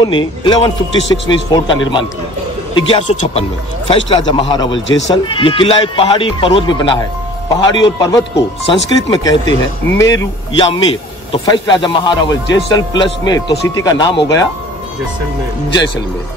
राजपूतों ने 1156 में इस फोर्ट का निर्माण किया। 1156 में फर्स्ट राजा महारावल जयसल। ये किला एक पहाड़ी एक पर्वत में बना है। पहाड़ी और पर्वत को संस्कृत में कहते हैं मेरु या मेर। तो फर्स्ट राजा महारावल जयसल प्लस मेर, तो सिटी का नाम हो गया जैसलमेर।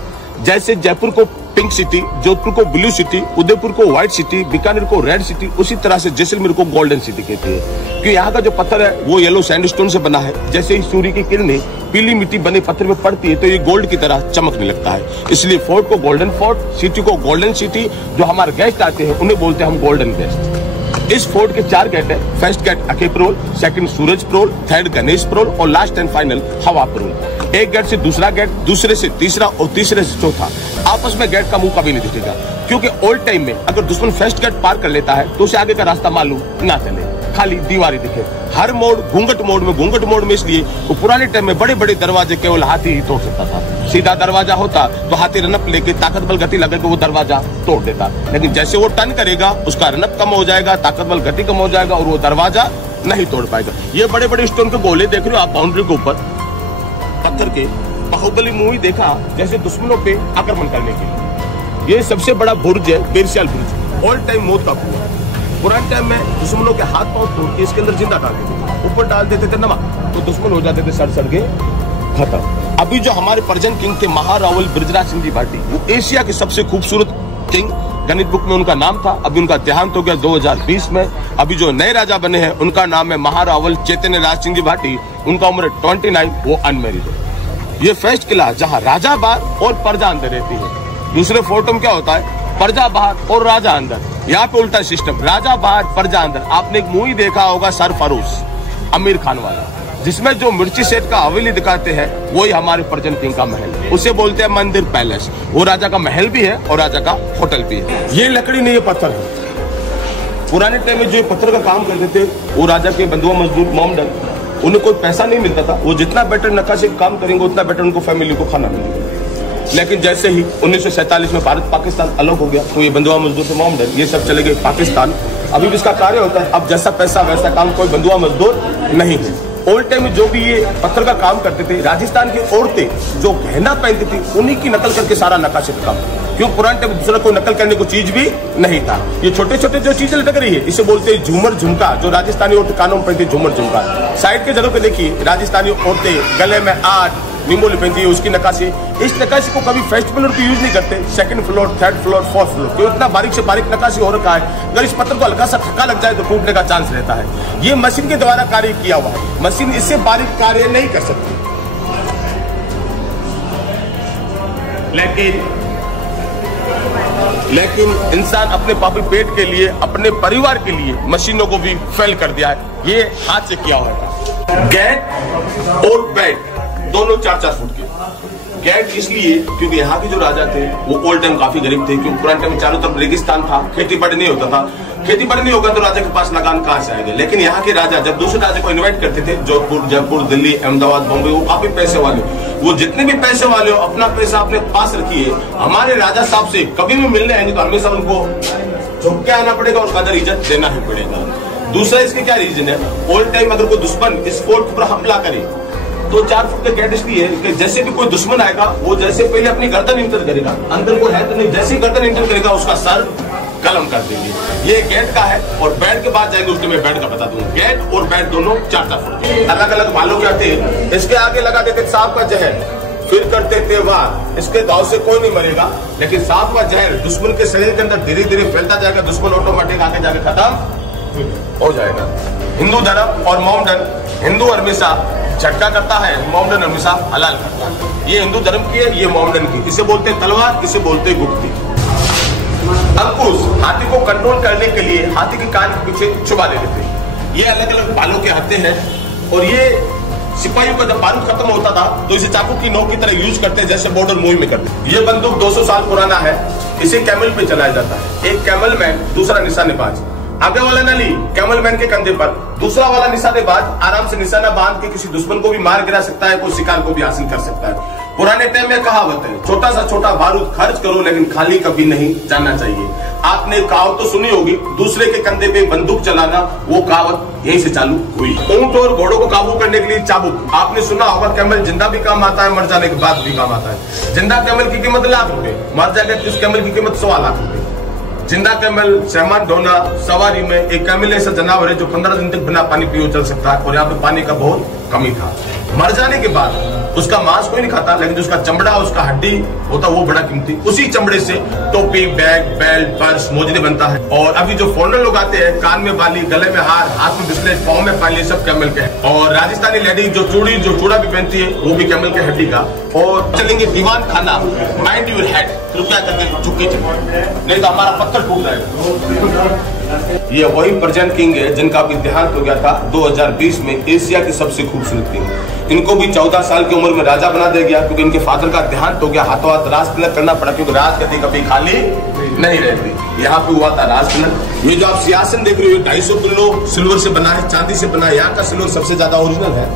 जैसे जयपुर को पिंक सिटी, जोधपुर को ब्लू सिटी, उदयपुर को व्हाइट सिटी, बीकानेर को रेड सिटी, उसी तरह से जैसलमेर को गोल्डन सिटी कहते हैं, क्योंकि यहाँ का जो पत्थर है वो येलो सैंडस्टोन से बना है। जैसे ही सूर्य की किरणें पीली मिट्टी बने पत्थर में पड़ती है तो ये गोल्ड की तरह चमकने लगता है, इसलिए फोर्ट को गोल्डन फोर्ट, सिटी को गोल्डन सिटी। जो हमारे गेस्ट आते हैं उन्हें बोलते हैं हम गोल्डन गेस्ट। इस फोर्ट के 4 गेट है। फर्स्ट गेट अखे प्रोल, सेकंड सूरज प्रोल, थर्ड गणेश प्रोल और लास्ट एंड फाइनल हवा प्रोल। एक गेट से दूसरा गेट, दूसरे से तीसरा और तीसरे से चौथा। आपस में गेट का मुंह कभी नहीं दिखेगा, क्योंकि ओल्ड टाइम में अगर दुश्मन फर्स्ट गेट पार कर लेता है तो उसे आगे का रास्ता मालूम ना चले, खाली दीवारी दिखे। हर मोड़ घूंघट मोड़ में इसलिए वो पुराने टाइम में बड़े बड़े दरवाजे केवल हाथी ही तोड़ सकता था। सीधा दरवाजा होता तो हाथी रनप लेके ताकत बल गति लगा के वो दरवाजा तोड़ देता, लेकिन जैसे वो टर्न करेगा उसका रनप कम हो जाएगा, ताकत बल गति कम हो जाएगा और वो दरवाजा नहीं तोड़ पाएगा। ये बड़े बड़े स्टोन के गोले देख रहे हो आप बाउंड्री के ऊपर पत्थर के। बाहुबली मूवी देखा जैसे दुश्मनों पे आक्रमण करने के लिए। ये सबसे बड़ा बुर्ज है बेरसियाल बुर्ज, ऑल टाइम मौत का कुआं। पुराने टाइम में दुश्मनों के हाथ पांव तोड़ के इसके अंदर जिंदा डाल देते थे, ऊपर डाल देते थे नमक, तो दुश्मन हो जाते थे सड़ के खत्म। अभी जो हमारे पर्शियन किंग थे महारावल बृजराज सिंह जी भाटी, वो एशिया के सबसे खूबसूरत किंग, गणित बुक में उनका नाम था। अभी उनका देहांत हो गया 2020 में। अभी जो नए राजा बने हैं उनका नाम है महारावल चैतन्य राज सिंह जी भाटी। उनका उम्र 29, वो अनमेरिड है। ये फर्स्ट किला जहाँ राजा बाहर और प्रजा अंदर रहती है। दूसरे फोर्टो में क्या होता है, प्रजा बाहर और राजा अंदर। यहाँ पे उल्टा सिस्टम, राजा बाहर प्रजा अंदर। आपने एक मूवी देखा होगा सरफरोश, आमिर खान वाला, जिसमें जो मिर्ची सेठ का हवेली दिखाते हैं वही हमारे पर्शियन किंग का महल है। उसे बोलते हैं मंदिर पैलेस। वो राजा का महल भी है और राजा का होटल भी है। ये लकड़ी नहीं, ये पत्थर है। पुराने टाइम में जो पत्थर का काम करते थे वो राजा के बंधुआ मजदूर मोमडन, उन्हें कोई पैसा नहीं मिलता था। वो जितना बेटर नक्काशी काम करेंगे उतना बेटर उनको फैमिली को खाना मिलेगा। लेकिन जैसे ही 1947 में भारत पाकिस्तान अलग हो गया तो ये बंधुआ मजदूर थे मोमडन, ये सब चले गए पाकिस्तान। अभी भी इसका कार्य होता है, अब जैसा पैसा वैसा काम, कोई बंधुआ मजदूर नहीं है। ओल्ड टाइम में जो भी ये पत्थर का काम करते थे, राजस्थान की औरतें जो गहना पहनती थी उन्हीं की नकल करके सारा नक्काशी का काम। क्यों, पुराने टाइम में दूसरा कोई नकल करने को चीज भी नहीं था। ये छोटे छोटे जो चीजें लटक रही है इसे बोलते हैं झूमर झुमका। जो राजस्थानी औरतें कानों में पहनती है झूमर झुमका। साइड के जगह पे देखिए राजस्थानी औरतें गले में आठ निमोली पहनती है, उसकी नक्काशी। इस नक्काशी को कभी फेस्टिवल पे यूज नहीं करते। Second floor, third floor, fourth floor, क्यों इतना बारीक से बारीक नक्काशी हो रखा है। अगर इस पत्थर को हल्का सा थक्का लग जाए तो टूटने का चांस रहता है। ये मशीन के द्वारा कार्य किया हुआ है, मशीन इससे बारीक कार्य नहीं कर सकती। लेकिन इंसान अपने पापी पेट के लिए, अपने परिवार के लिए मशीनों को भी फेल कर दिया है। ये हाथ से किया हुआ है। गेट और बेड दोनों 4-4 फुट के। गेट इसलिए क्योंकि यहाँ के जो राजा थे वो ओल्ड टाइम काफी गरीब थे, क्योंकि पुराने टाइम में चारों तरफ रेगिस्तान था, खेती बाड़ी नहीं होता था। खेती बाड़ी नहीं होगा तो राजा के पास लगान कहाँ से आएगा। लेकिन यहाँ के राजा जब दूसरे राजा को इन्वाइट करते थे, जोधपुर, जयपुर, दिल्ली, अहमदाबाद, बॉम्बे, वो काफी पैसे वाले, वो जितने भी पैसे वाले हो अपना पैसा अपने पास रखिए। हमारे राजा साहब से कभी भी मिलने आएंगे तो हमेशा उनको झुक के आना पड़ेगा और कदर इज्जत देना ही पड़ेगा। दूसरा इसके क्या रीजन है, ओल्ड टाइम अगर कोई दुश्मन इस फोर्ट पर हमला करे तो 4 फुट का गेट इसलिए कि जैसे भी कोई दुश्मन आएगा वो जैसे पहले अपनी गर्दन इंटर करेगा, अंदर कोई है तो नहीं, जैसे ही गर्दन इंटर करेगा उसका सर कलम कर देंगे। ये गेट का है। और बेड के बाद जाएंगे उसके मैं बेड का बता दूंगा। गेट और बेड दोनों 4-4 फुट के। अलग अलग भालों के आते, इसके आगे लगा देते सांप का जहर, फिर करते थे वार। इसके घाव से कोई नहीं मरेगा, लेकिन सांप का जहर दुश्मन के शरीर के अंदर धीरे धीरे फैलता जाएगा, दुश्मन ऑटोमेटिक आगे जाके खत्म हो जाएगा। हिंदू धर्म और मोमडन, हिंदू हमेशा झटका करता है, मोमडन हमेशा हलाल करता है। ये हिंदू धर्म की है, ये मोमडन की। इसे बोलते हैं तलवार, इसे बोलते हैं गुप्ती। अंकुश हाथी को कंट्रोल करने के लिए हाथी के कान के पीछे छुपा देते थे। ये अलग अलग बालों के हाथे हैं और ये सिपाहियों का जब बारूद खत्म होता था तो इसे चाकू की नोक की तरह यूज करते हैं, जैसे बॉर्डर मूवी में करते। ये बंदूक 200 साल पुराना है। इसे कैमल पे चलाया जाता है। एक कैमल मैन, दूसरा निशानेबाज। आगे वाला नली कैमल मैन के कंधे पर, दूसरा वाला निशानेबाज आराम से निशाना बांध के किसी दुश्मन को भी मार गिरा सकता है, कोई शिकार को भी हासिल कर सकता है। पुराने टाइम में कहावत है, छोटा सा छोटा बारूद खर्च करो लेकिन खाली कभी नहीं जाना चाहिए। आपने कहावत तो सुनी होगी, दूसरे के कंधे पे बंदूक चलाना, वो कहावत यहीं से चालू हुई। ऊंट और घोड़ों को काबू करने के लिए चाबुक। आपने सुना होगा कैमल जिंदा भी काम आता है, मर जाने के बाद भी काम आता है। जिंदा कैमल की कीमत ₹1,00,000, मर जाएगा तो उस कैमल की कीमत ₹1,25,000। जिंदा कैमल सामान ढोना सवारी में, एक कैमल ऐसा जानवर है जो 15 दिन तक बिना पानी पिए चल सकता है और यहाँ पे पानी का बहुत कमी था। मर जाने के बाद उसका मांस कोई नहीं खाता, लेकिन उसका चमड़ा, उसका हड्डी होता वो बड़ा कीमती। उसी चमड़े से टोपी, बैग, बेल्ट, पर्स, मोजरे बनता है। और अभी जो फॉरेनर लोग आते हैं, कान में बाली, गले में हार, हाथ में ब्रेसलेट, पाँव में पाली, सब कैमल के है। और राजस्थानी लेडी जो चूड़ा भी पहनती है वो भी कैमल के हड्डी का। और चलेंगे दीवान खाना, माइंड योर हेड, कृपया करके झुके चलिए, नहीं तो हमारा पत्थर टूट जाएगा। ये वही पर्शियन किंग है जिनका भी देहांत हो गया था 2020 में, एशिया की सबसे खूबसूरत किंग। इनको भी 14 साल की उम्र में राजा बना दिया गया क्योंकि इनके फादर का देहांत हो गया। हाथों हाथ राज तिलक करना पड़ा क्योंकि राजगद्दी कभी खाली नहीं रहती। यहाँ पे हुआ था राज तिलक। ये जो आप सिंहासन देख रहे हो 250 किलो सिल्वर से बना है, चांदी से बना है। यहाँ का सिल्वर सबसे ज्यादा ओरिजिनल है।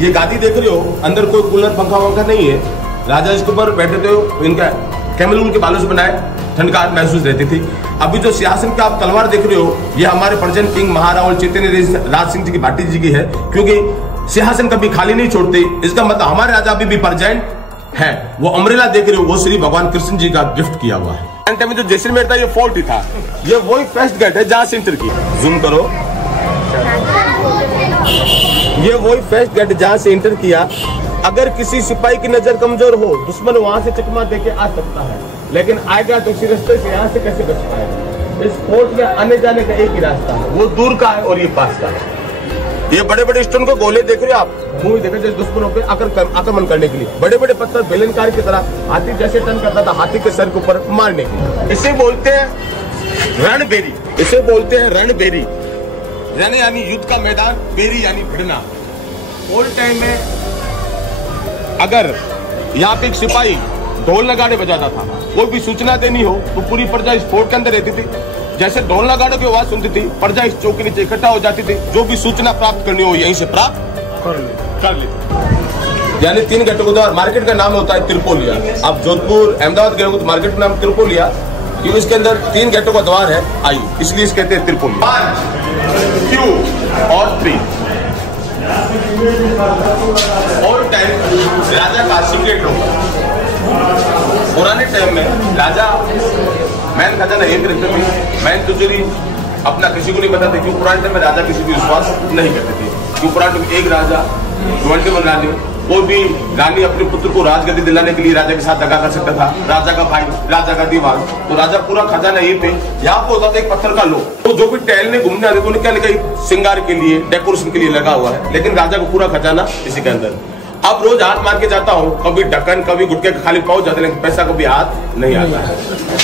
ये गादी देख रहे हो, अंदर कोई कूलर पंखा वंखा नहीं है। राजा इसके ऊपर बैठे थे, इनका कैमल उनके बालों से बनाए, ठंड का महसूस रहती थी। अभी जो सिंहासन का आप तलवार देख रहे हो, ये हमारे पर्शियन किंग महारावल चैतन्य राज सिंह जी की भाटी जी की है, क्योंकि सिंहासन कभी खाली नहीं छोड़ते। इसका मतलब हमारे राजा अभी भी पर्शियन है। वो अमरेला देख रहे हो, वो श्री भगवान कृष्ण जी का गिफ्ट किया हुआ है। में जो जैसलमेर था ये फोर्ट ही था। ये वही फर्स्ट गेट है जहां से एंटर किया। जूम करो, ये वही फर्स्ट गेट जहां से एंटर किया। अगर किसी सिपाही की नजर कमजोर हो, दुश्मन वहां से चकमा देके आ सकता है, लेकिन आएगा तो इसी रास्ते से, यहाँ से कैसे बच पाएगा। इस फोर्ट में आने जाने का एक ही रास्ता है, वो दूर का है और ये पास का है। ये बड़े बड़े स्टोन को गोले देख रहे हो आप, मूवी देखे जैसे दुश्मनों पे आक्रमण करने के लिए। बड़े बड़े पत्थर बेलनकार की तरह हाथी जैसे टर्न करता था, हाथी के सर के ऊपर मारने के लिए। इसे बोलते हैं रणबेरी, इसे बोलते हैं रणबेरी। रण यानी युद्ध का मैदान, बेरी यानी भिड़ना। ओल्ड टाइम में अगर यहाँ पे एक सिपाही ढोल नगाड़े बजाता था, कोई भी सूचना देनी हो तो पूरी प्रजा इस फोर्ट के अंदर रहती थी। जैसे ढोल नगाड़ों की आवाज सुनती थी, प्रजा इस चौक के नीचे इकट्ठा हो जाती थी। जो भी सूचना प्राप्त करनी हो यहीं से प्राप्त कर लेती। यानी 3 गेटों को द्वार। मार्केट का नाम होता है त्रिपोलिया। आप जोधपुर अहमदाबाद गए हो तो मार्केट का नाम त्रिपोलिया, क्योंकि इसके अंदर 3 गेटों का द्वार है आयु, इसलिए इसे कहते हैं त्रिपोलिया। 1, 2 और 3 और टाइम राजा का सीक्रेट होगा। पुराने टाइम में राजा मैन खजाना एक रखते थे, मैन तिजोरी अपना किसी को नहीं बताते, क्यों पुराने टाइम में राजा किसी को विश्वास नहीं करते थे। क्यों पुराने टाइम में एक राजा 21 रानी, कोई भी रानी अपने पुत्र को राजगद्दी दिलाने के लिए राजा के साथ दगा कर सकता था। राजा का भाई, राजा का दीवान, तो राजा पूरा खजाना यही पे। यहाँ पे होता था एक पत्थर का लो, तो जो भी टहलने घूमने आते तो उन्हें क्या लिखा, श्रृंगार के लिए, डेकोरेशन के लिए लगा हुआ है, लेकिन राजा को पूरा खजाना इसी के अंदर। अब रोज हाथ मार के जाता हूँ, कभी ढक्कन, कभी गुटके के खाली पहुंच जाते, लेकिन पैसा कभी हाथ नहीं आता है।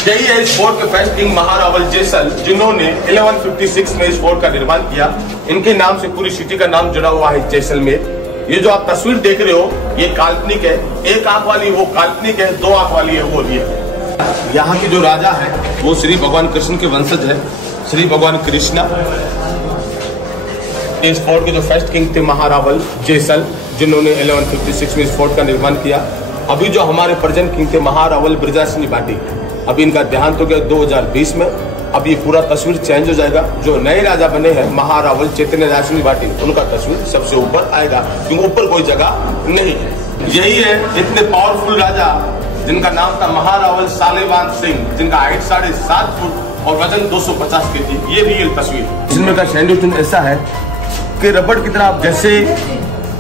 यही है इस फोर्ट के फर्स्ट किंग महारावल जैसल, जिन्होंने 1156 में इस फोर्ट का निर्माण किया। इनके नाम से पूरी सिटी का नाम जुड़ा हुआ है जैसलमेर। ये जो आप तस्वीर देख रहे हो ये काल्पनिक है, एक आंख वाली वो काल्पनिक है, 2 आंख वाली है वो रियल। यहाँ की जो राजा है वो श्री भगवान कृष्ण के वंशज है, श्री भगवान कृष्णा। इस फोर्ट के जो फर्स्ट किंग थे महारावल जैसल, जिन्होंने 1156 में इस फोर्ट का निर्माण किया। अभी जो हमारे पर्शियन किंग थे महारावल ब्रजासिनी भाटी, अभी इनका देहांत हो गया 2020 में। अब ये पूरा तस्वीर चेंज हो जाएगा। जो नए राजा बने हैं महारावल चैतन्य राजसिंह भाटी, उनका तस्वीर सबसे ऊपर आएगा, क्योंकि ऊपर कोई जगह नहीं है। यही है इतने पावरफुल राजा जिनका नाम था महारावल सालेवान सिंह, जिनका हाइट 7.5 फुट और वजन 250 kg। ये रियल तस्वीर। जिसमें का सैंडविच ऐसा है कि रबड़ की तरह आप जैसे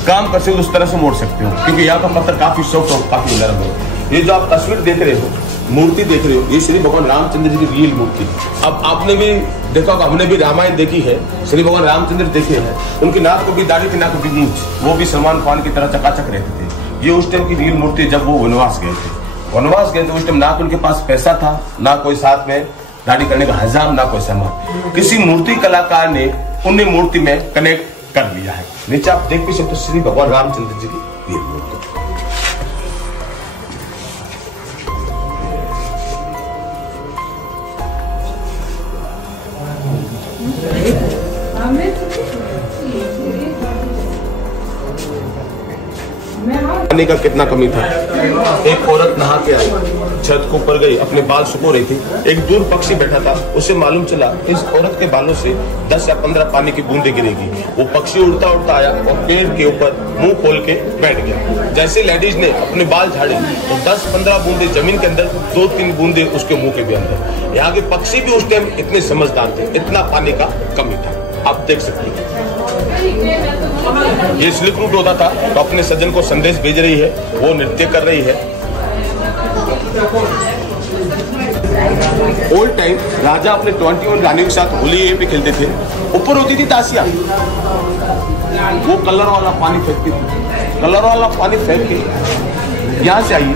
काम कर सकते हो उस तरह से मोड़ सकते हो, क्योंकि यहाँ का पत्थर काफी सॉफ्ट और काफी नरम है। ये जो आप तस्वीर देख रहे हो, मूर्ति देख रहे हो, ये श्री भगवान रामचंद्र जी की रियल मूर्ति। अब आपने भी देखा होगा, हमने भी रामायण देखी है, श्री भगवान रामचंद्र देखे हैं। उनकी नाक को भी दाढ़ी थी, नाक को भी मूंछ, वो भी सलमान खान की तरह चकाचक रहते थे। ये उस टाइम की रियल मूर्ति। जब वो वनवास गए थे उस टाइम ना तो उनके पास पैसा था, ना कोई साथ में दाढ़ी करने का हजाम, ना कोई सामान। किसी मूर्ति कलाकार ने उन्हें मूर्ति में कनेक्ट कर लिया है। नीचे आप देख भी सकते श्री भगवान रामचंद्र जी की रियल मूर्ति। पानी का कितना कमी था। एक औरत नहा के आई, छत के ऊपर गई, अपने बाल सुखो रही थी। एक दूर पक्षी बैठा था, उसे मालूम चला इस औरत के बालों से 10 या 15 पानी की बूंदें गिरेगी। वो पक्षी उड़ता उड़ता आया और पेड़ के ऊपर मुंह खोल के बैठ गया। जैसे लेडीज ने अपने बाल झाड़े तो 10-15 बूंदे जमीन के अंदर, 2-3 बूंदे उसके मुंह के भी अंदर। यहाँ के पक्षी भी उस टाइम इतने समझदार थे, इतना पानी का कमी था। आप देख सकते हैं ये स्लिप रूट होता था तो अपने सज्जन को संदेश भेज रही है, वो नृत्य कर रही है। ओल्ड टाइम राजा अपने 21 रानियों के साथ होली पे खेलते थे। ऊपर होती थी तासिया, वो कलर वाला पानी फेंकती थी। कलर वाला पानी फेंक के यहाँ से आइए,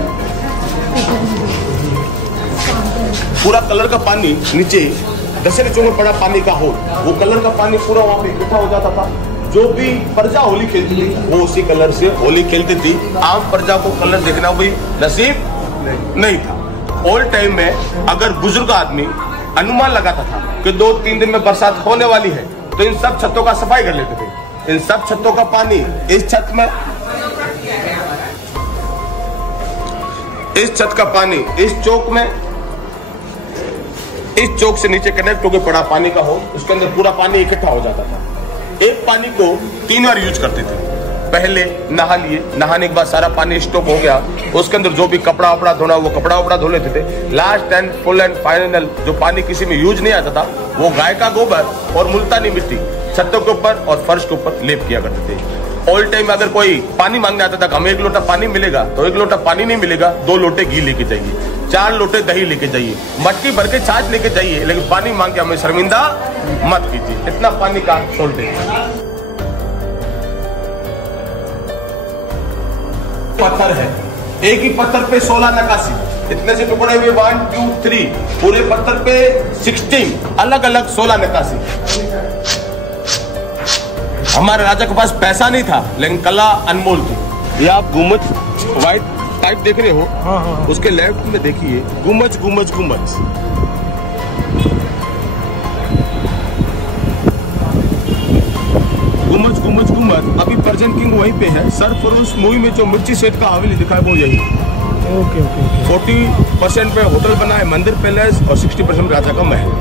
पूरा कलर का पानी नीचे दशहरे में पड़ा पानी का होल, वो कलर का पानी पूरा वहां पे इकट्ठा हो जाता था। जो भी प्रजा होली खेलती थी वो उसी कलर से होली खेलती थी। आम प्रजा को कलर देखना भी नसीब नहीं था। ओल्ड टाइम में अगर बुजुर्ग आदमी अनुमान लगाता था कि 2-3 दिन में बरसात होने वाली है तो इन सब छतों का सफाई कर लेते थे। इन सब छतों का पानी इस छत में, इस छत का पानी इस चौक में, इस चौक से नीचे कनेक्ट होकर पड़ा पानी का हो, उसके अंदर पूरा पानी इकट्ठा हो जाता था। एक पानी को 3 बार यूज करते थे। पहले नहा लिए, नहाने के बाद सारा पानी स्टॉक हो गया, उसके अंदर जो भी कपड़ा वपड़ा धोना वो कपड़ा वपड़ा धो लेते थे। Last and full and final जो पानी किसी में यूज नहीं आता था वो गाय का गोबर और मुल्तानी मिट्टी छतों के ऊपर और फर्श के ऊपर लेप किया करते थे। ऑल टाइम अगर कोई पानी मांगने आता था, हमें 1 लोटा पानी मिलेगा, तो 1 लोटा पानी नहीं मिलेगा, 2 लोटे घी लेके जाइए, 4 लोटे दही लेके जाइए, मटकी भर के छाछ लेके जाइए, लेकिन पानी मांग के हमें शर्मिंदा मत कीजिए। इतना पानी का शॉर्टेज। पत्थर है, एक ही पत्थर पे 16 नक्काशी, इतने से टुकड़े हुए 1, 2, 3, पूरे पत्थर पे 16 अलग अलग 16 नक्काशी। हमारे राजा के पास पैसा नहीं था लेकिन कला अनमोल थी। ये आप गुम्बद व्हाइट टाइप देख रहे हो, हाँ। उसके लेफ्ट में देखिए गुम्बज गुम्बज गुम्बज। गुम्बज गुम्बज गुम्बज। अभी पर्जन किंग वहीं पे है। सरफरोश मूवी में जो मिर्ची सेठ का हवेली दिखा है वो यही। Okay okay. 40% पे होटल बना है, मंदिर पैलेस, और 60% राजा का महल।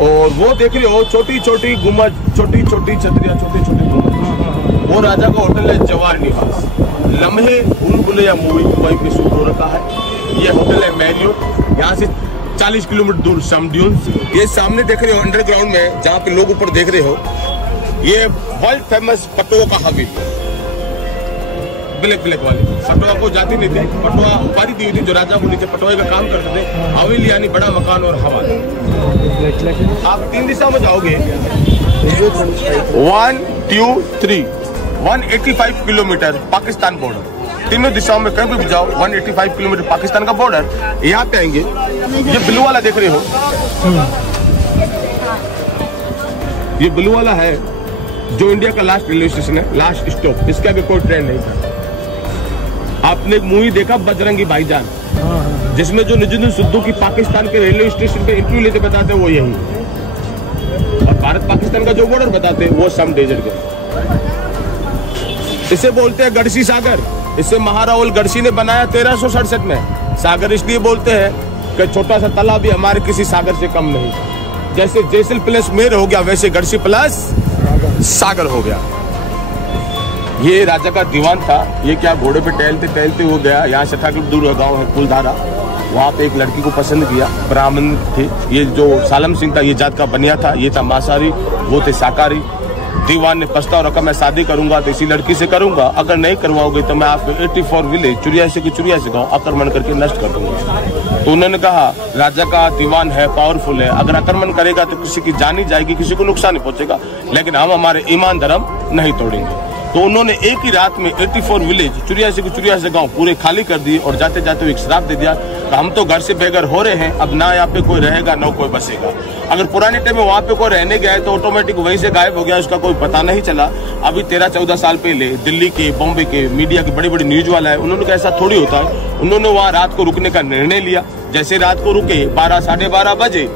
और वो देख रहे हो छोटी छोटी गुम्बज, छोटी छोटी छतरियां, छोटे छोटे गुम्बज, वो राजा का होटल है जवाहर निवास। लम्हे भूल-भुलैया मूवी वहीं पे शूट हो रखा है। ये होटल है मैरियट, यहाँ से 40 किलोमीटर दूर समड्यून। ये सामने देख रहे हो अंडरग्राउंड में जहाँ पे लोग ऊपर देख रहे हो, ये वर्ल्ड फेमस पटुआ का हवेली, ब्लैक ब्लैक वाली। पटुआ को जाती नहीं थे, पटुआ उपाधि दी हुई थी जो राजा को नीचे पटुआ का काम करते थे। हवेली यानी बड़ा मकान और हवा। आप 3 दिशा में जाओगे, 1, 2, 3, 185 किलोमीटर पाकिस्तान बॉर्डर। तीनों दिशाओं में कहीं भी जाओ 185 किलोमीटर पाकिस्तान का बॉर्डर। यहाँ पे आएंगे, ये ब्लू वाला देख रहे हो, ये ब्लू वाला है जो इंडिया का लास्ट रेलवे स्टेशन है, लास्ट स्टॉप। इसका भी कोई ट्रेन नहीं था। आपने एक मूवी देखा बजरंगी भाईजान, जिसमें जो निजुद्दीन सिद्धू की पाकिस्तान के रेलवे स्टेशन पे इंटरव्यू लेते बताते वो यही, और भारत पाकिस्तान का जो बॉर्डर बताते वो सम डेजर्ट के। इसे बोलते हैं गढ़सी सागर। इसे महारावल गढ़सी ने बनाया 1367 में। सागर इसलिए बोलते हैं कि छोटा सा तालाब भी हमारे किसी सागर से कम नहीं। जैसे जैसल प्लस मेर हो गया वैसे गढ़सी प्लस सागर हो गया। ये राजा का दीवान था। ये क्या घोड़े पे टहलते टहलते हो गया, यहाँ से 8 किलोमीटर दूर गाँव है कुलधारा, वहाँ पे एक लड़की को पसंद किया, ब्राह्मण थे। ये जो सालम सिंह था ये जात का बनिया था, ये था मांसाहारी, वो थे शाकाहारी। दीवान ने प्रस्ताव रखा मैं शादी करूंगा तो इसी लड़की से करूंगा, अगर नहीं करवाओगे तो मैं आपको 84 विलेज 84 गाँव आक्रमण करके नष्ट कर दूंगा। तो उन्होंने कहा राजा का दीवान है, पावरफुल है, अगर आक्रमण करेगा तो किसी की जान ही जाएगी, किसी को नुकसान नहीं पहुंचेगा, लेकिन हम हमारे ईमान धर्म नहीं तोड़ेंगे। तो उन्होंने एक ही रात में 84 विलेज 84 गांव पूरे खाली कर दिए और जाते जाते एक श्राप दे दिया कि हम तो घर से बेघर हो रहे हैं, अब ना यहाँ पे कोई रहेगा ना कोई बसेगा। अगर पुराने टाइम में वहाँ पे कोई रहने गया है तो ऑटोमेटिक वहीं से गायब हो गया, उसका कोई पता नहीं चला। अभी 13-14 साल पहले दिल्ली के, बॉम्बे के मीडिया के बड़े बड़े न्यूज वाला है, उन्होंने कहा ऐसा थोड़ी होता है। उन्होंने वहाँ रात को रुकने का निर्णय लिया। जैसे रात को रुके 12 साढ़े 12 बजे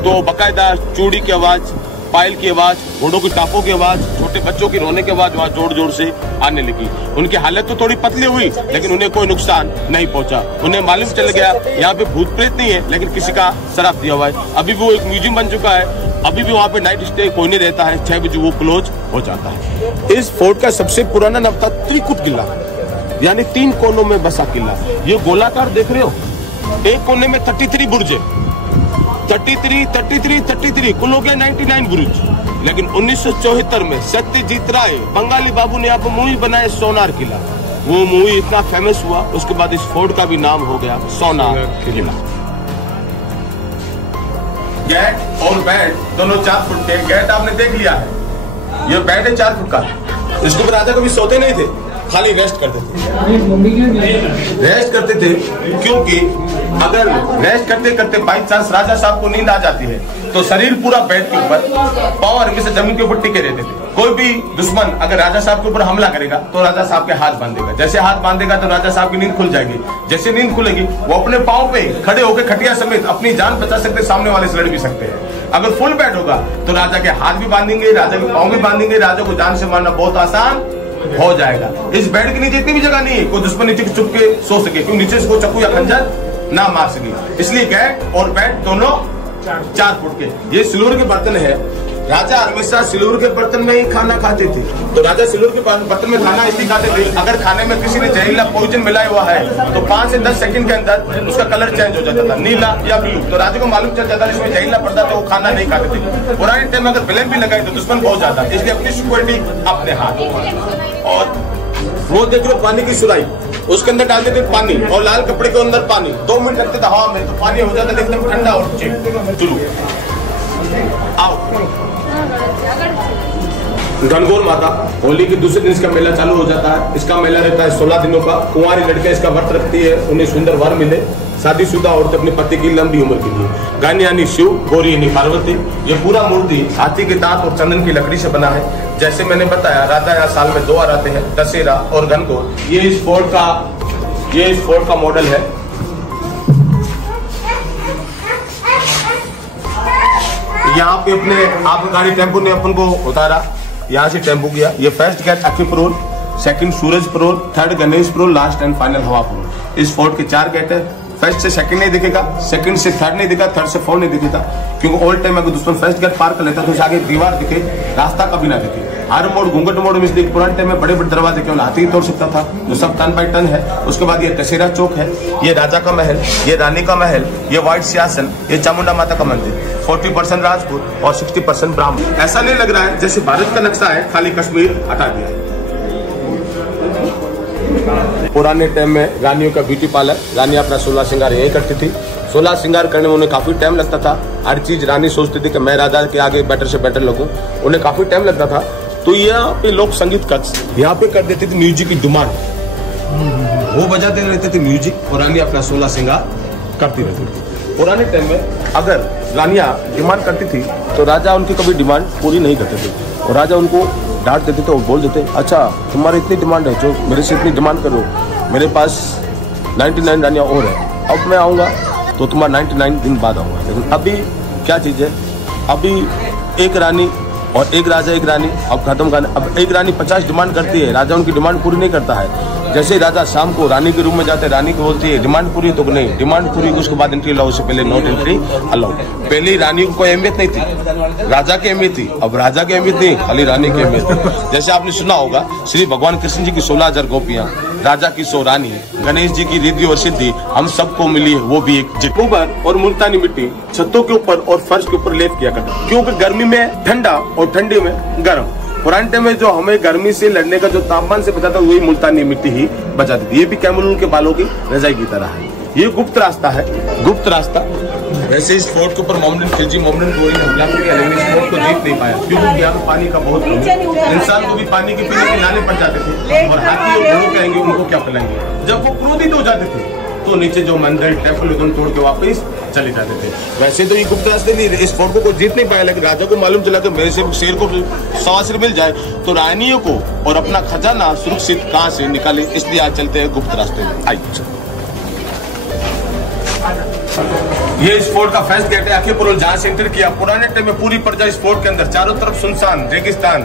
तो बाकायदा चूड़ी की आवाज, पायल की आवाज, घोड़ों की टापों की आवाज, छोटे बच्चों की रोने की आवाज वहाँ जोर जोर से आने लगी। उनकी हालत तो थोड़ी पतली हुई, लेकिन उन्हें कोई नुकसान नहीं पहुंचा। उन्हें मालूम चल गया यहाँ पे भूत प्रेत नहीं है, लेकिन किसी का श्राप दिया हुआ है। अभी भी वो एक म्यूजियम बन चुका है, अभी भी वहाँ पे नाइट स्टे कोई नहीं रहता है, 6 बजे वो क्लोज हो जाता है। इस फोर्ट का सबसे पुराना नाम था त्रिकुट किला, यानी 3 कोनों में बसा किला। ये गोलाकार देख रहे हो, एक कोने में 33 बुर्ज है, 33 कुल हो गया 99 बुर्ज। लेकिन 1974 में सत्यजीत राय बंगाली बाबू ने यहाँ पर मूवी बनाया सोनार किला। वो मूवी इतना फेमस हुआ, उसके बाद इस फोर्ट का भी नाम हो गया सोनार किला। गेट और बेड दोनों 4 फुट के। गेट आपने देख लिया है, ये बेड है 4 फुट का। इसके ऊपर राजा कभी सोते नहीं थे, खाली रेस्ट करते थे। क्योंकि अगर रेस्ट करते करते बाई चांस राजा साहब को नींद आ जाती है तो शरीर पूरा बेड के ऊपर, पांव हमेशा जमीन के ऊपर टिके रहते थे। कोई भी दुश्मन अगर राजा साहब के ऊपर हमला करेगा तो राजा साहब के हाथ बांधेगा। जैसे हाथ बांधेगा तो राजा साहब की नींद खुल जाएगी। जैसे नींद खुलेगी वो अपने पांव पे खड़े होकर खटिया समेत अपनी जान बचा सकते, सामने वाले से लड़ भी सकते हैं। अगर फुल बेड होगा तो राजा के हाथ भी बांधेंगे, राजा के पांव भी बांधेंगे, राजा को जान से मारना बहुत आसान हो जाएगा। इस बेड के नीचे इतनी भी जगह नहीं है कोई दुश्मन नीचे छुप के सो सके, क्योंकि नीचे से कोई चाकू या खंजर ना मार सके। इसलिए गेट और बेड दोनों 4 फुट के। ये सिल्वर के बर्तन है। राजा हमेशा सिल्वर के बर्तन में ही खाना खाते थे। तो राजा सिल्वर के बर्तन में खाना इसलिए खाते थे, अगर खाने में किसी ने जहरीला पॉइजन मिलाया हुआ है तो 5 से 10 सेकंड के अंदर उसका कलर चेंज हो जाता था, नीला या ब्लू। तो राजा को मालूम चल जाता इसमें जहरीला पड़ता था, वो खाना नहीं खाते थे। पुराने टाइम में अगर ब्लेम भी लगाए तो दुश्मन पहुंच जाता, इसलिए अपनी सिक्योरिटी अपने हाथ। और वो देख लो पानी की सुराई, उसके अंदर डालते थे पानी और लाल कपड़े के अंदर पानी, 2 मिनट लगते थे हवा में तो पानी हो जाता था एकदम ठंडा और चुरू। आओ गणगौर माता, होली के दूसरे दिन इसका मेला चालू हो जाता है। इसका मेला रहता है 16 दिनों का। कुंवारी लड़कियां इसका व्रत रखती है, उन्हें सुंदर वर मिले। शादीशुदा औरतें अपने पति की लंबी उम्र के लिए। गानी यानी शिव, गौरी यानी पार्वती। ये पूरा मूर्ति हाथी के दांत और चंदन की लकड़ी से बना है। जैसे मैंने बताया राजा यहाँ साल में 2 बार आते हैं, दशहरा और गणगौर। ये इस फोर्ट का मॉडल है। यहाँ पे अपने आप गाड़ी टेम्पो ने अपन को उतारा, यहाँ से टेम्पो गया। ये first gate Akhipur, second Surajpur, third Ganeshpur, last and final Hawapur. इस फोर्ट के 4 गेट है। फर्स्ट से सेकंड नहीं दिखेगा, सेकंड से थर्ड नहीं दिखेगा, थर्ड से 4 नहीं दिखेगा, क्योंकि ऑल टाइम अगर दुश्मन फर्स्ट गेट पार कर लेता तो आगे दीवार दिखे, रास्ता कभी ना दिखे। हर मोड़ घूंघट मोड़ में, इसलिए पुराने टाइम में बड़े बड़े दरवाजे केवल हाथी ही तोड़ सकता था, जो सब टन बाई टन है। उसके बाद ये दशहरा चौक है, ये राजा का महल, ये रानी का महल, ये व्हाइट सिंहासन, ये चामुंडा माता का मंदिर। 40% राजपूत और 60% ब्राह्मण। ऐसा नहीं लग रहा है जैसे भारत का नक्शा है, खाली कश्मीर हटा दिया है। पुराने टाइम में रानियों का ब्यूटी पार्लर, रानी अपना 16 श्रृंगार यही करती थी। 16 श्रृंगार करने में उन्हें काफी टाइम लगता था। हर चीज रानी सोचती थी कि मैं राजा के आगे बेटर से बेटर लगूं, उन्हें काफी टाइम लगता था। तो यहाँ पे लोग संगीत कक्ष यहाँ पे कर देते थे, म्यूजिक की डिमांड, वो बजाते रहते थे म्यूजिक और रानी अपना 16 श्रृंगार करती रहती थी। पुराने टाइम में अगर रानियां डिमांड करती थी तो राजा उनकी कभी डिमांड पूरी नहीं करते थे, और राजा उनको डांट देते थे और बोल देते, अच्छा तुम्हारी इतनी डिमांड है, जो मेरे से इतनी डिमांड करो, मेरे पास 99 रानियां और है, अब मैं आऊँगा तो तुम्हारा 99 दिन बाद आऊँगा। लेकिन अभी क्या चीज़ है, अभी एक रानी और एक राजा एक रानी, अब खत्म करना। अब एक रानी 50 डिमांड करती है, राजा उनकी डिमांड पूरी नहीं करता है। जैसे राजा शाम को रानी के रूम में जाते हैं, रानी को बोलती है डिमांड पूरी, तो नहीं डिमांड पूरी, उसके बाद एंट्री अलाउ, से पहले नॉट एंट्री अलाउ। पहले रानी को कोई अहमियत नहीं थी, राजा की अहमियत थी। अब राजा की अहमियत नहीं, खाली रानी की अहमियत थी। जैसे आपने सुना होगा श्री भगवान कृष्ण जी की 16,000 गोपियां, राजा की 100 रानी, गणेश जी की रिद्धि और सिद्धि हम सबको मिली है, वो भी एक गोबर और मुल्तानी मिट्टी छतों के ऊपर और फर्श के ऊपर लेप किया करता, क्योंकि गर्मी में ठंडा और ठंडी में गर्म। पुराने टाइम में जो हमें गर्मी से लड़ने का जो तापमान से बचाता वही मुल्तानी मिट्टी ही बचाती थी। ये भी कैमल के बालों की रजाई की तरह है। ये गुप्त रास्ता है, गुप्त रास्ता। वैसे इस फोर्ट के ऊपर मोमडन खिलजी, मोमडन गोरी हमला किया, लेकिन इस फोर्ट को जीत नहीं पाया, क्योंकि यहाँ पे पानी का बहुत कमी है। इंसान को भी पानी के पीने के लाने पड़ जाते थे, और हाथी और घोड़ों के आएंगे उनको क्या पिलाएंगे। जब वो क्रोधित हो जाते थे तो नीचे जो मंदिर टेम्पल उधर तोड़ के वापस चले जाते थे। वैसे तो ये गुप्त रास्ते नहीं, इस फोर्ट को कोई जीत नहीं पाया, लेकिन राजा को मालूम चला कि मेरे से शेर को 100 सिर मिल जाए तो रानियों को और अपना खजाना सुरक्षित कहाँ से निकाले, इसलिए आज चलते हैं गुप्त रास्ते में। आइए ये इस फोर्ट का फर्स्ट गेट है। अखीपुर जहां से एंटर किया, पुराने टाइम में पूरी प्रजा इस फोर्ट के अंदर, चारों तरफ सुनसान रेगिस्तान।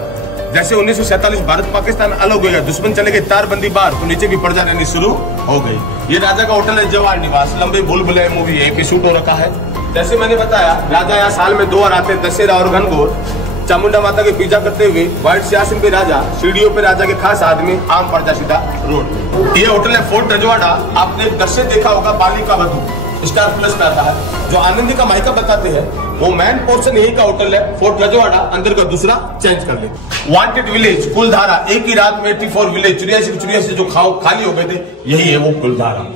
जैसे 1947 भारत पाकिस्तान अलग हो गया, दुश्मन चले गए, तारबंदी बार, तो नीचे भी प्रजा रहनी शुरू हो गई। ये राजा का होटल है जवाहर निवास, लंबे भूल-भुलैया मूवी यहीं पे शूट हो रखा है। जैसे मैंने बताया, राजा यहाँ साल में 2 बार आते हैं, दशहरा और घनघोर। चामुंडा माता की पूजा करते हुए व्हाइट सियासिन पे राजा, सीढ़ियों पे राजा के खास आदमी, आम प्रजा सीधा रोड। ये होटल है फोर्ट रजवाड़ा। आपने दृश्य देखा होगा बाली का वधु स्टार प्लस पे आता है, जो आनंदी का मायका बताते हैं, वो मैन पोर्शन यही का होटल है फोर्ट रजवाड़ा। अंदर का दूसरा चेंज कर ले। वांटेड विलेज कुलधारा, एक ही रात में 84 विलेज 84 जो खाली हो गए थे, यही है वो कुलधारा।